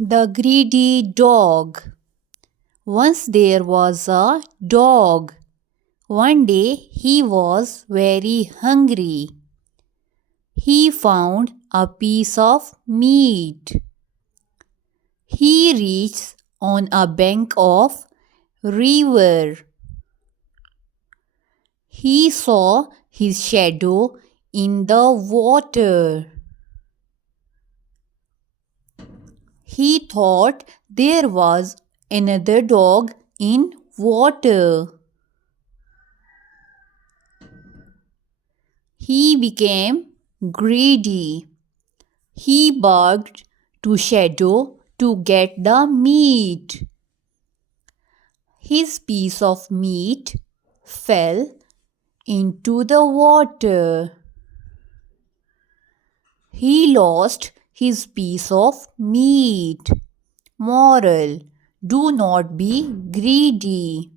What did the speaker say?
The greedy dog. Once there was a dog. One day he was very hungry. He found a piece of meat. He reached on a bank of river. He saw his shadow in the water. He thought there was another dog in water. He became greedy. He barked to Shadow to get the meat. His piece of meat fell into the water. He lost his piece of meat. Moral: do not be greedy.